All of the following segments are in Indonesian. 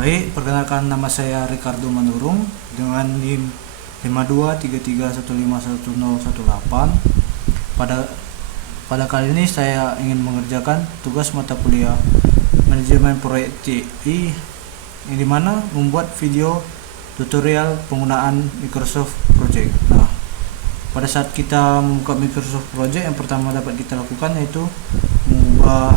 Baik, perkenalkan nama saya Ricardo Manurung dengan NIM 5233151018. Pada pada kali ini saya ingin mengerjakan tugas mata kuliah manajemen proyek TI, yang dimana membuat video tutorial penggunaan Microsoft Project. Nah, pada saat kita membuka Microsoft Project, yang pertama dapat kita lakukan yaitu mengubah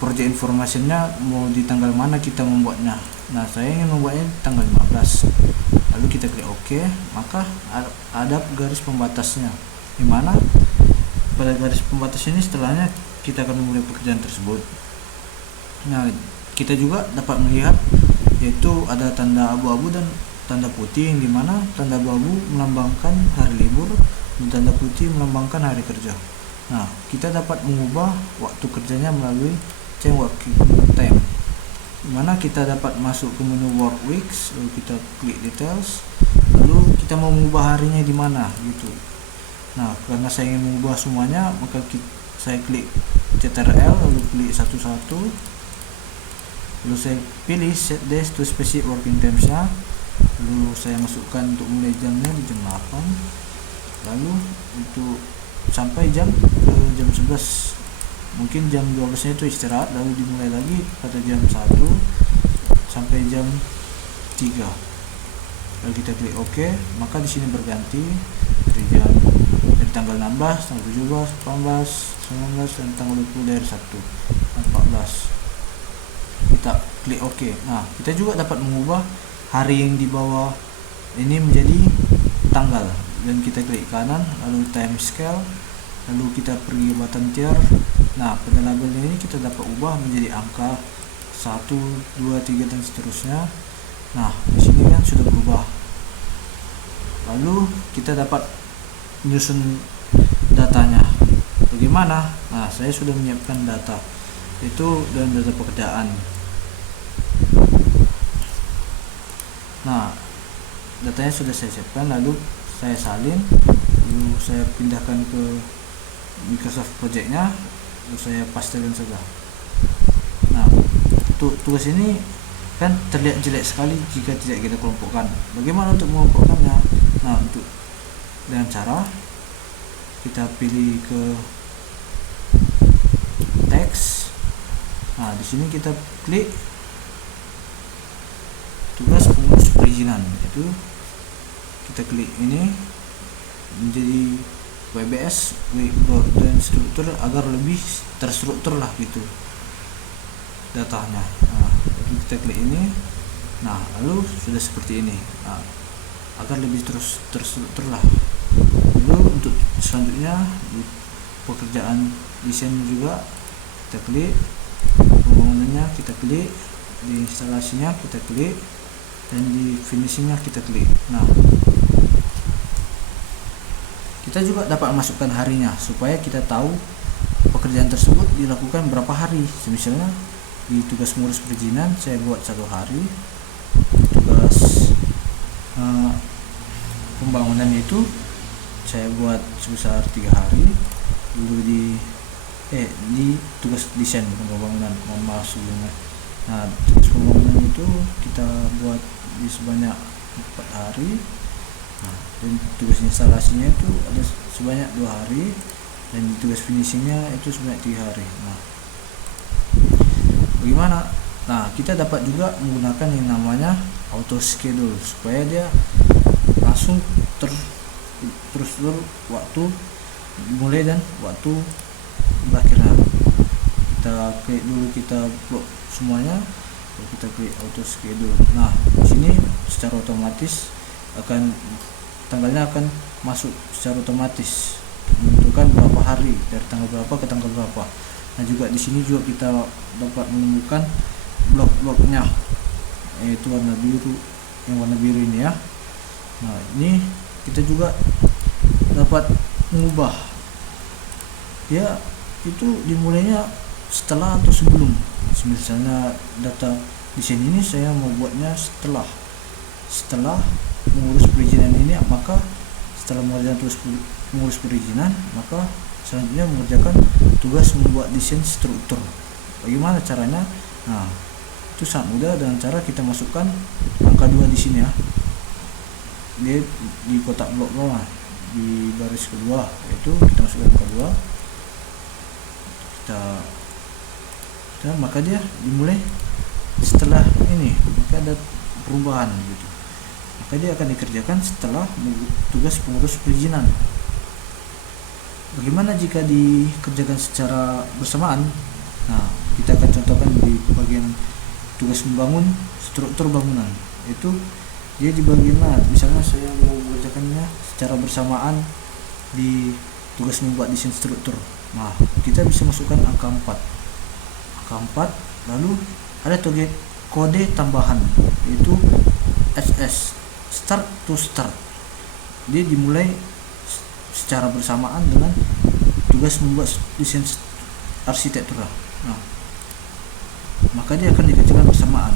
project informationnya, mau di tanggal mana kita membuatnya. Nah, saya ingin membuatnya tanggal 15. Lalu kita klik OK, maka ada garis pembatasnya, dimana pada garis pembatas ini setelahnya kita akan memulai pekerjaan tersebut. Nah, kita juga dapat melihat yaitu ada tanda abu-abu dan tanda putih, yang dimana tanda abu-abu melambangkan hari libur dan tanda putih melambangkan hari kerja. Nah, kita dapat mengubah waktu kerjanya melalui change working time, dimana kita dapat masuk ke menu work weeks, lalu kita klik details, lalu kita mau mengubah harinya di mana gitu. Nah, karena saya ingin mengubah semuanya, maka saya klik CTRL, lalu klik satu-satu, lalu saya pilih set days to specific working times nya, lalu saya masukkan untuk mulai jamnya di jam 8, lalu untuk sampai jam 11. Mungkin jam 12 nya itu istirahat, lalu dimulai lagi pada jam 1 sampai jam 3. Lalu kita klik OK, maka di sini berganti dari tanggal 16, tanggal 17, 18, 19 dan tanggal 20 dari 1 dan 14. Kita klik OK. Nah, kita juga dapat mengubah hari yang di bawah ini menjadi tanggal, dan kita klik kanan, lalu time scale, lalu kita pergi button tier. Nah, pada labelnya ini kita dapat ubah menjadi angka 1, 2, 3 dan seterusnya. Nah, di sini kan sudah berubah. Lalu kita dapat menyusun datanya. Bagaimana? Nah, saya sudah menyiapkan data, yaitu dalam data pekerjaan. Nah, datanya sudah saya siapkan, lalu saya salin, lalu saya pindahkan ke Microsoft Project-nya, lalu saya pastekan saja. Nah, tugas ini kan terlihat jelek sekali jika tidak kita kelompokkan. Bagaimana untuk mengelompokkannya? Nah, untuk dengan cara kita pilih ke teks. Nah, di sini kita klik tugas pengurus perizinan, itu kita klik ini menjadi WBS dan struktur agar lebih terstruktur lah gitu datanya. Nah, kita klik ini. Nah, lalu sudah seperti ini. Nah, agar lebih terstruktur lah. Lalu untuk selanjutnya di pekerjaan desain juga kita klik, pembangunannya kita klik, di instalasinya kita klik, dan di finishingnya kita klik. Nah, kita juga dapat masukkan harinya supaya kita tahu pekerjaan tersebut dilakukan berapa hari. Misalnya di tugas ngurus perizinan saya buat 1 hari, tugas pembangunan itu saya buat sebesar 3 hari, dulu di tugas desain pembangunan, mohon maaf sebelumnya. Nah, tugas pembangunan itu kita buat di sebanyak 4 hari. Nah, dan tugas instalasinya itu ada sebanyak 2 hari, dan tugas finishingnya itu sebanyak 3 hari. Nah, bagaimana? Nah, kita dapat juga menggunakan yang namanya auto schedule supaya dia langsung terus waktu mulai dan waktu berakhirnya. Kita klik dulu, kita blok semuanya, lalu kita klik auto schedule. Nah, di sini secara otomatis tanggalnya akan masuk secara otomatis, menentukan berapa hari dari tanggal berapa ke tanggal berapa. Nah, juga di sini juga kita dapat menemukan blok-bloknya, yaitu warna biru, yang warna biru ini ya. Nah, ini kita juga dapat mengubah ya, itu dimulainya setelah atau sebelum. Misalnya data desain ini saya mau buatnya setelah mengurus perizinan ini, maka setelah mengerjakan tugas mengurus perizinan, maka selanjutnya mengerjakan tugas membuat desain struktur. Bagaimana caranya? Nah, Itu sangat mudah dengan cara kita masukkan angka 2 di sini ya. Dia di kotak blok bawah di baris kedua, yaitu kita masukkan angka 2. Maka dia dimulai setelah ini, maka ada perubahan gitu. Maka dia akan dikerjakan setelah tugas pengurus perizinan. Bagaimana jika dikerjakan secara bersamaan? Nah, kita akan contohkan di bagian tugas membangun struktur bangunan. Itu dia di bagian mana? Misalnya saya mau mengerjakannya secara bersamaan di tugas membuat desain struktur. Nah, kita bisa masukkan angka 4, lalu ada kode tambahan, yaitu SS, start to start. Dia dimulai secara bersamaan dengan tugas membuat desain arsitektura. Nah, maka dia akan dikerjakan bersamaan.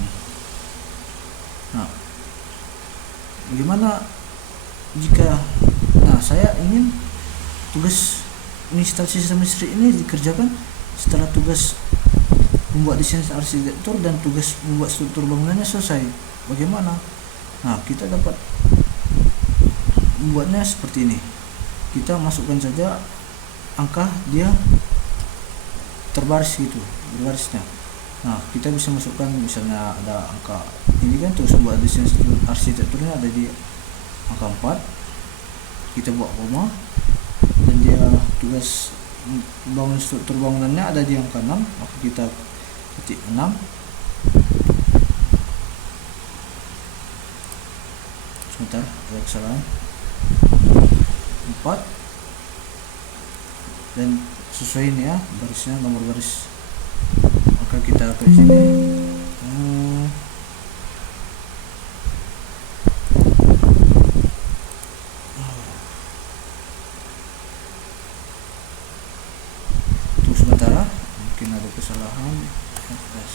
Nah, bagaimana jika saya ingin tugas administrasi sistem listrik ini dikerjakan setelah tugas membuat desain arsitektur dan tugas membuat struktur bangunannya selesai? Bagaimana? Nah, kita dapat membuatnya seperti ini. Kita masukkan saja angka dia terbaris gitu, berbarisnya. Nah, kita bisa masukkan misalnya ada angka ini kan, tugas membuat desain arsitekturnya ada di angka 4. Kita buat koma, dan dia tugas membangun struktur bangunannya ada di angka 6, maka kita ketik 6. Sebentar, ada kesalahan. 4, dan sesuai ini ya barisnya, nomor baris. Maka kita ke sini. Tunggu sementara, mungkin ada kesalahan. FS.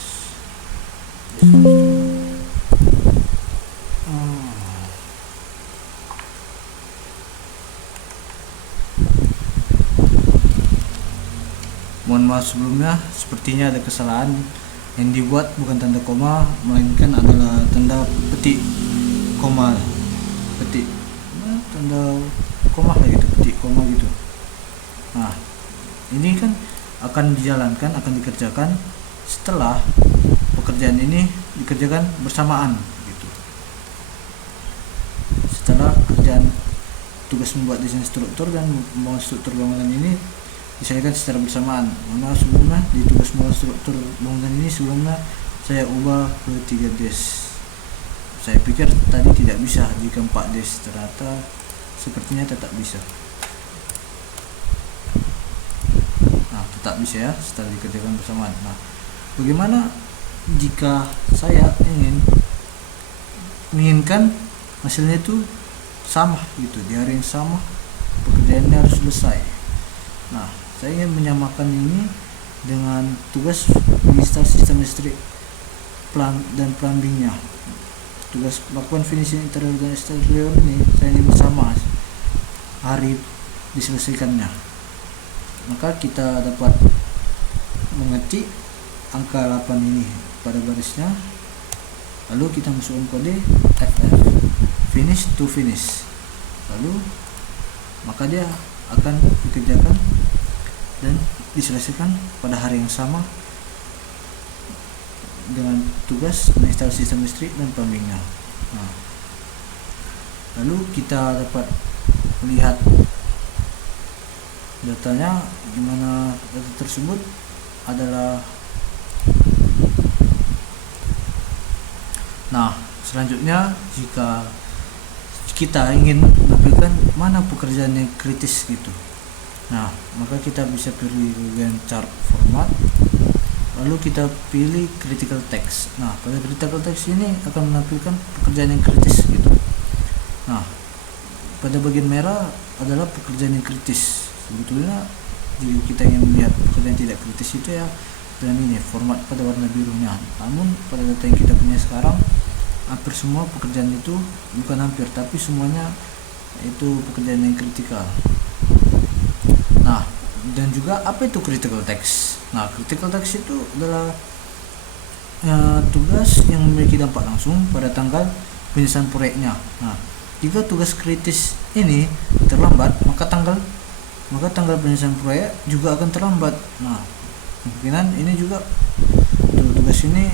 Mohon maaf sebelumnya, sepertinya ada kesalahan. Yang dibuat bukan tanda koma, melainkan adalah tanda petik koma, tanda koma kayak gitu, petik koma gitu. Nah, ini kan akan dijalankan, akan dikerjakan setelah pekerjaan ini dikerjakan bersamaan gitu. Setelah kerjaan tugas membuat desain struktur dan membangun struktur bangunan ini diselesaikan secara bersamaan. Mana sebelumnya di tugas membuat struktur bangunan ini sebelumnya saya ubah ke 3 des. Saya pikir tadi tidak bisa jika 4 des, ternyata sepertinya tetap bisa. Nah, tetap bisa ya setelah dikerjakan bersamaan. Nah, bagaimana jika saya menginginkan hasilnya itu sama gitu, di hari yang sama pekerjaannya harus selesai. Nah, saya ingin menyamakan ini dengan tugas menginstal sistem listrik dan plumbingnya. Tugas melakukan finishing interior dan eksterior ini saya ingin bersama hari diselesaikannya. Maka kita dapat mengetik angka 8 ini pada barisnya, lalu kita masukkan kode FF, finish to finish, lalu maka dia akan dikerjakan dan diselesaikan pada hari yang sama dengan tugas menginstal sistem listrik dan plumbingnya. Nah, lalu kita dapat melihat datanya, di mana data tersebut adalah. Nah, selanjutnya jika kita ingin menampilkan mana pekerjaan yang kritis gitu, nah maka kita bisa pilih bagian chart format, lalu kita pilih critical text. Nah, pada critical text ini akan menampilkan pekerjaan yang kritis gitu. Nah, pada bagian merah adalah pekerjaan yang kritis. Sebetulnya jika kita ingin melihat pekerjaan yang tidak kritis itu ya dengan ini format pada warna birunya. Namun pada data yang kita punya sekarang, hampir semua pekerjaan itu, bukan hampir tapi semuanya itu pekerjaan yang kritikal. Nah, dan juga apa itu critical text? Nah, critical text itu adalah tugas yang memiliki dampak langsung pada tanggal penyelesaian proyeknya. Nah, jika tugas kritis ini terlambat, maka tanggal penyelesaian proyek juga akan terlambat. Nah, kemungkinan ini juga tugas ini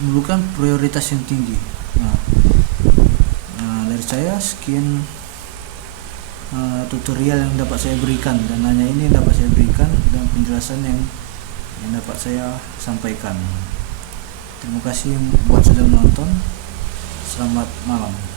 memerlukan prioritas yang tinggi. Nah, dari saya sekian tutorial yang dapat saya berikan, dan hanya ini yang dapat saya berikan dan penjelasan yang dapat saya sampaikan. Terima kasih buat sudah menonton. Selamat malam.